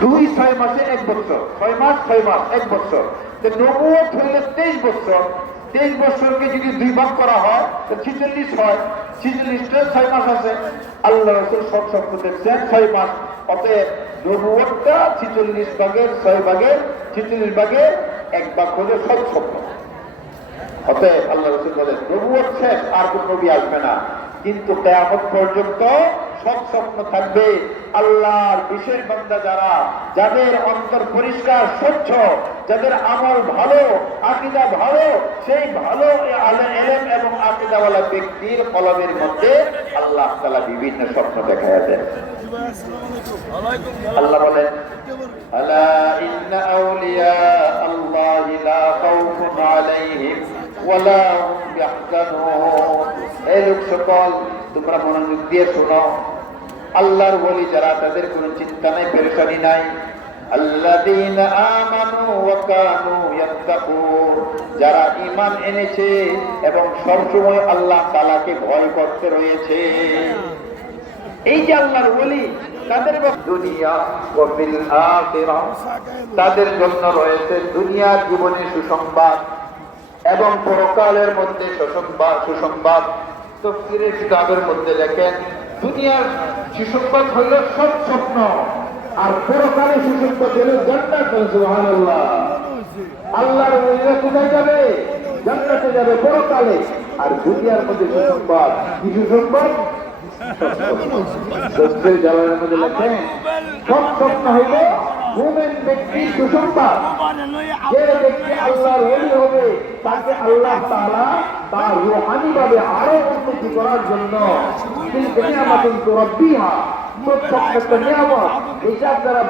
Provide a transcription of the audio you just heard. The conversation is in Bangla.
6 মাসে 1 বছর, 6 মাস 6 মাস 1 বছর। নবুয়ত হইলে 23 বছর। 23 বছরকে যদি 2 ভাগ করা হয় তো 46 হয়। 46টা 6 মাস আছে। আল্লাহ রাসূল সব স্বপ্ন দেখছেন 6 মাস। অতএব নবুয়তটা 46 ভাগের 6 ভাগের 46 ভাগের 1 ভাগ হলে সব স্বপ্ন। অতএব আল্লাহ রাসূল বলেন নবুয়ত শেষ, আর কোন নবী আসবে না, কিন্তু কিয়ামত পর্যন্ত সব স্বপ্ন থাকবে। আল্লাহর বিশেষ বান্দা যারা, যাদের অন্তর পরিষ্কার স্বচ্ছ, যাদের আমল ভালো, আকীদা ভালো, সেই ভালো ইলম এবং আকীদাওয়ালা ব্যক্তির কলমের মধ্যে আল্লাহ তাআলা বিভিন্ন স্বপ্ন দেখায়া দেন। আল্লাহ বলেন আলা ইন্না আউলিয়া আল্লাহি লা খাউফুন আলাইহিম ওয়া লা হুম ইয়াহজানুন। এই লোক সকল, তোমরা মনোযোগ দিয়ে শোনো। আল্লাহর ওলি যারা, তাদের কোনো চিন্তা নাই, পেরেশানি নাই। আল্লাযীনা আমানু ওয়া কানু ইয়াত্তাকুন, যারা ঈমান এনেছে এবং সবসময় আল্লাহ তাআলাকে ভয় করতে রয়েছে। এই যে আল্লাহর ওলি, তাদের দুনিয়া ওয়া ফিল আখিরাহ, তাদের জন্য রয়েছে দুনিয়ার জীবনে সুসংবাদ এবং পরকালের মধ্যে সুসংবাদ। তাফসীরের কিতাবের মধ্যে লেখেন দুনিয়ার সুসংবাদ হইল সব স্বপ্ন, আর পরকালে সুসংবাদ হইল জান্নাত। সুবহানাল্লাহ। আল্লাহর ওলিরা কোথায় যাবে? জান্নাতে যাবে পরকালে। আর দুনিয়ার মধ্যে সুসংবাদ কি সুসংবাদ? দস্তের জালালের মধ্যে লেখেন সব স্বপ্ন হইল মুমিন ব্যক্তির সুসংবাদ। যে ব্যক্তি আল্লাহর ওলি হবে তাকে আল্লাহ তাআলা তার রূহানি ভাবে আরো উন্নতি করার জন্য নিয়ামতুন তুরাব্বিহা, প্রত্যেকটা নিয়ামত হিসাব দ্বারা